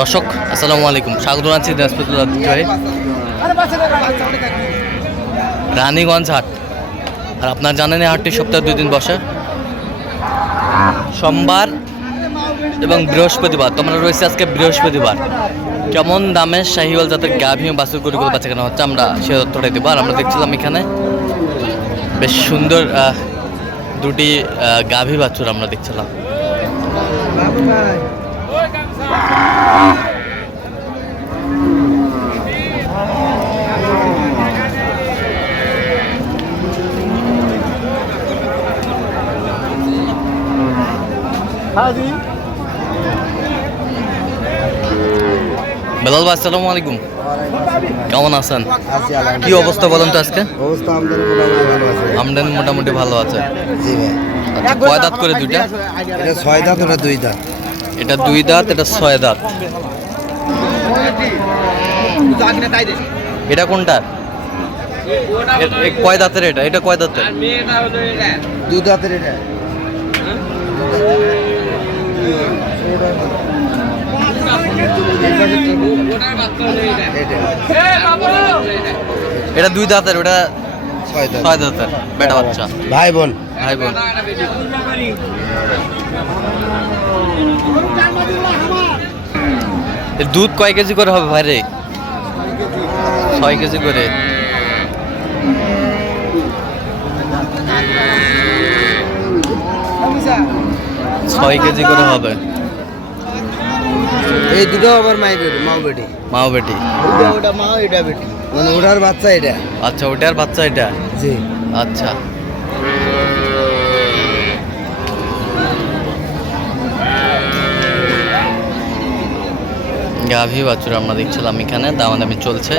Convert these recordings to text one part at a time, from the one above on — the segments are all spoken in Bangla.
দর্শক, আসসালামু আলাইকুম। স্বাগত জানাচ্ছি দিনাজপুর রানীগঞ্জ হাট। আর আপনার জানেন এই হাটটি সপ্তাহে দুই দিন বসে। সোমবার এবং বৃহস্পতিবার। তোমরা রয়েছে আজকে বৃহস্পতিবার। কেমন দামে শাহিওয়াল জাতের গাভী বাছুর গরুগুলো বাচ্চা কেনা হচ্ছে আমরা সে তথ্যটাই দেবো। আর আমরা দেখছিলাম এখানে বেশ সুন্দর দুটি গাভী বাছুর আমরা দেখছিলাম। বেলাল ভাই আসসালামু আলাইকুম। কেমন আছেন? কি অবস্থা বলেন তো আজকে? অবস্থা আমাদের মোটামুটি ভালো আছে। আমদানি মোটামুটি ভালো আছে। আচ্ছা কয় দাঁত করে দুইটা? ছয় দাঁত ওটা দুই দাঁত। এটা দুই দাঁত এটা ছয় দাঁত। এটা কোনটা? এ- এ কয় দাঁতের এটা? এটা কয় দাঁতের? দুই দাঁতের এটা। এটা দুই দাঁতের ওটা ছয় দাঁতের বেটা বাচ্চা। ভাই বোন। ভাই বোন। দুধ কয় কেজি করে হবে ভাই রে? ছয় কেজি করে। ছয় কেজি করে হবে। এই দুটো আবার মাই বেটি মাও বেটি মাও বেটি ওটা ওটা মা এটা বেটি মানে ওটার বাচ্চা এটা। আচ্ছা ওটার বাচ্চা এটা? জি। আচ্ছা। গাভী বাছুর আমরা দেখছিলাম এখানে দামাদামি চলছে।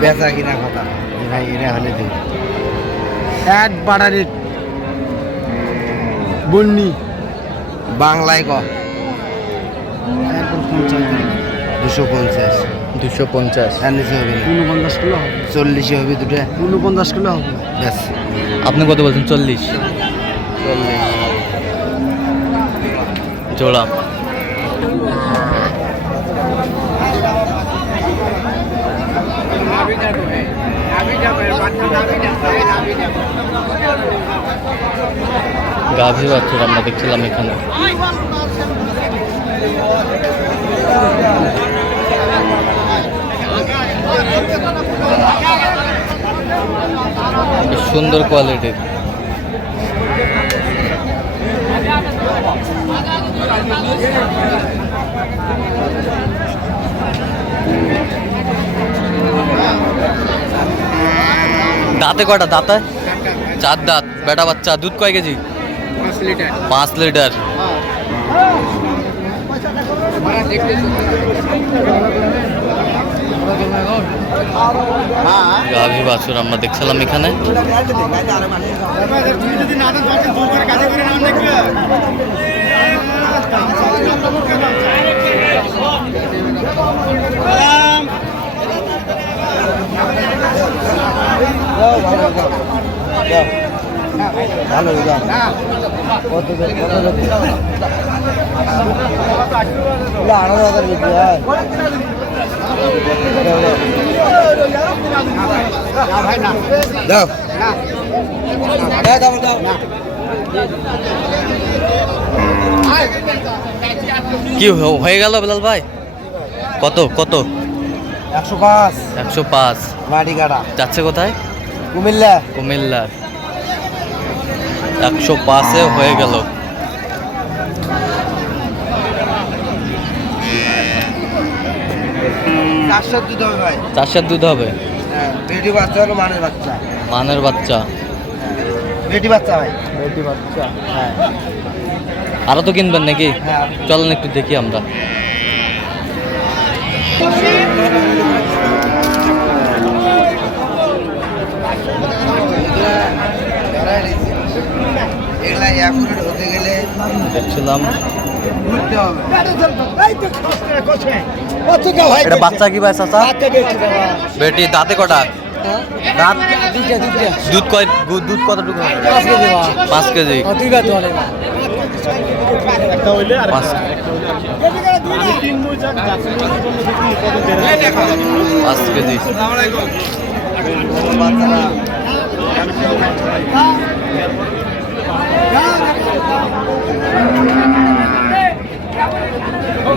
বেচা কিনা কথা। ভাই এটা হলে দিন। এক বাড়ারে। বন্নি। বাংলায় ক? দুশো পঞ্চাশ। দুশো পঞ্চাশ। আর নিচে হবে উনপঞ্চাশ কিলো হবে। চল্লিশে হবে দুটো? উনপঞ্চাশ কিলো হবে। ব্যাস। আপনি কত বলছেন? চল্লিশ। চল্লিশ। জোড়া। গাভী বাছুর আমরা দেখছিলাম এখানে। সুন্দর কোয়ালিটির দাঁতে কটা দাঁতে চার দাঁত। বেটা বাচ্চা দুধ কয় কেজি? পাঁচ লিটার। গাভী বাছুর আমরা দেখছিলাম এখানে। না দেন তোকে জোর করে কাজে করে নাম দেখবে ভালো দাম কত কত আঠারো হাজার বিক্রি হয় দাও দাও দাও দাও কি হয়ে গেল বেলাল ভাই? কত কত? একশো পাঁচ। একশো পাঁচ। মাটি কাটা যাচ্ছে কোথায়? কুমিল্লা? কুমিল্লার একশো পাঁচে হয়ে গেল। চারশার দুধ হবে হ্যাঁ বেটি বাচ্চা হলো মানের বাচ্চা। মানের বাচ্চা। বেটি বাচ্চা ভাই। বেটি বাচ্চা। হ্যাঁ। আরও তো কিনবেন নাকি? হ্যাঁ। চলেন একটু দেখি আমরা। দেখছিলাম এটা বাচ্চা কি ভাই চাচা? বেটি দাঁতে কটা? দাঁত? দুধ কয় দুধ কতটুকু পাঁচ কেজি পাঁচ পাঁচ কেজি। বাচ্চারা?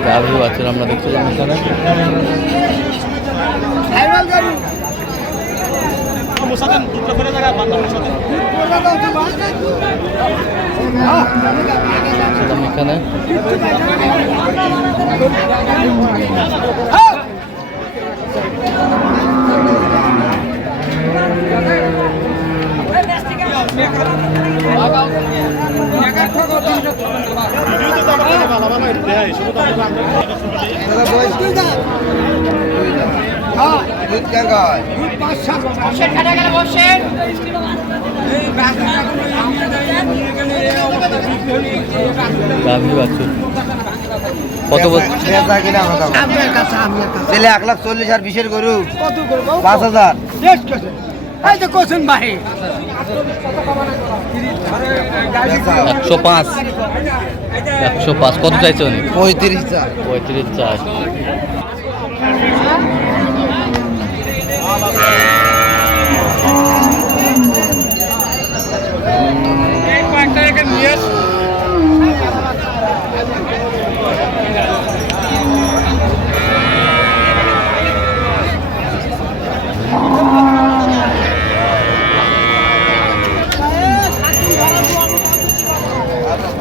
গাভী বাচ্চারা আমরা দেখছিলাম এখানে। এখানে। দাদা বয়স কি দুধ কেন হয় গাভী বাচ্চা কত বছর এক লাখ চল্লিশ আর বিশের গরু। পাঁচ হাজার। একশো পাঁচ। একশো পাঁচ। কত চাইছে উনি? পঁয়ত্রিশ চার। পঁয়ত্রিশ চাই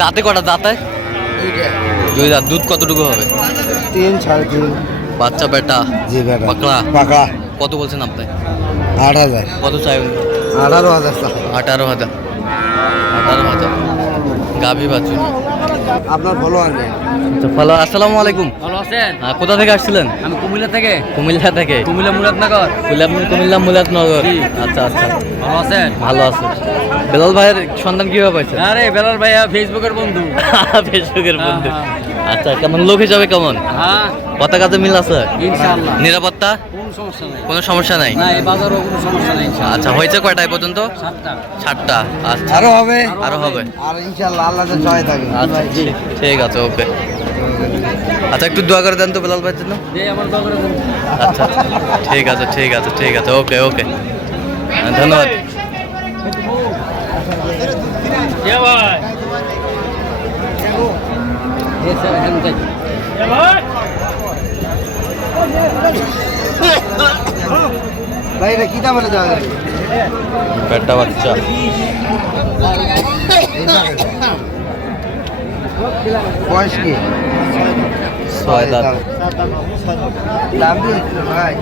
দাঁতে কটা দাঁতে? দুই দাঁত দুধ কতটুকু হবে? তিন সাড়ে তিন। বাচ্চা বেটা? জি বেটা। পাকড়া? পাকা কত বলছেন আপনি? আট হাজার। কত চাই আঠারো হাজার আঠারো হাজার। আঠারো হাজার। গাভী বাছুর। আপনার ফলোয়ার আচ্ছা ফলো আসসালামু আলাইকুম। ভালো আছেন? হ্যাঁ, কোথা থেকে আসছিলেন? আমি কুমিল্লা থেকে। কুমিল্লা থেকে। কুমিল্লা মুরাদনগর। কুমিল্লা কুমিল্লা মুরাদনগর। আচ্ছা আচ্ছা। ভালো আছেন? ভালো আছে। বেলাল ভাইয়ের সন্ধান কীভাবে পাইছেন? আরে বেলাল ভাইয়া ফেসবুকের বন্ধু। ফেসবুকের বন্ধু। হ্যাঁ। আচ্ছা কেমন? লোক হিসাবে কেমন? হ্যাঁ। কথা কাজে মিল আছে? নিরাপত্তা? কোনো সমস্যা নাই। আচ্ছা হয়েছে কয়টায় পর্যন্ত? সাতটা। আচ্ছা। আরও হবে? আরও হবে। আর ইনশাল্লাহ আল্লাহ জয় থাকে আচ্ছা ঠিক- আছে ওকে। আচ্ছা একটু দোয়া করে দেন তো বেলাল ভাইয়ের জন্য। আচ্ছা ঠিক আছে ঠিক আছে ঠিক আছে ওকে ওকে। ধন্যবাদ। ভাই। এটা কি দামে যাবে বেটা বাচ্চা। বয়স কি? ছয় দাঁত। দাম দিয়েছিল ভাই।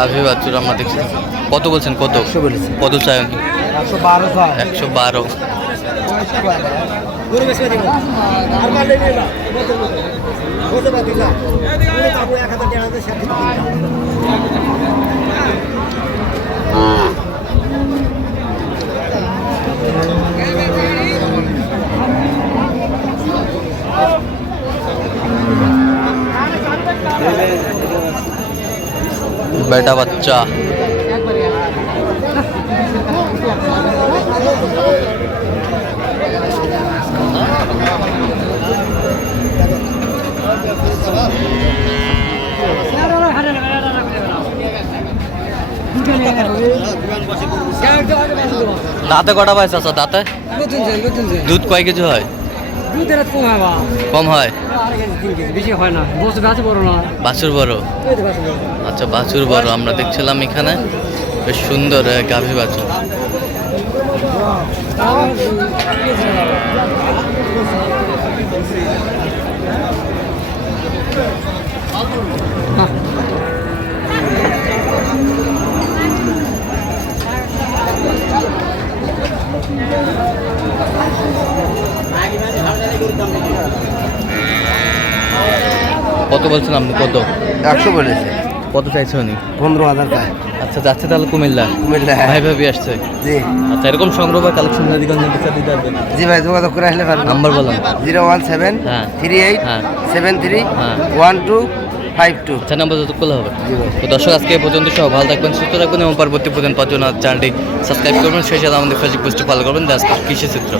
গাভী বাচ্চুর আমরা দেখছি। কত বলছেন? কত? কত চাই একশো বারো বারো। বেটা বাচ্চা। দাঁতে কটা পাইছে দাঁতে? দুধ কয় কিছু হয়? দুধের কম হয় বা? কম হয়? বেশি হয় না। বড় না? বাছুর বড়? আচ্ছা বাছুর বড় আমরা দেখছিলাম এখানে। বেশ সুন্দর গাভী বাছুর। কত বলছেন আপনি? কত? একশো বলেছে। কত চাইছে উনি? পনেরো হাজার টাকা আচ্ছা যাচ্ছে তাহলে কুমিল্লা। কুমিল্লা ভাই ভাবি আসছে। জি। আচ্ছা এরকম সংগ্রহ বা কালেকশন যদি কোনো বিচার দিতে পারবেন? জি ভাই যোগাযোগ করে আসলে পারবেন। নাম্বার বলুন। জিরো ওয়ান সেভেন হ্যাঁ। থ্রি এইট হ্যাঁ। সেভেন থ্রি হ্যাঁ। One two five two. চার নম্বর যত করলে হবে। তো দর্শক আজকে এই পর্যন্ত সব ভালো থাকবেন সুস্থ থাকবেন এবং পরবর্তী পর্যন্ত পাঁচজন চ্যানেলটি সাবস্ক্রাইব করবেন। সেই সাথে আমাদের ফেসবুক পোস্টে ফলো করবেন। দাস কৃষি চিত্র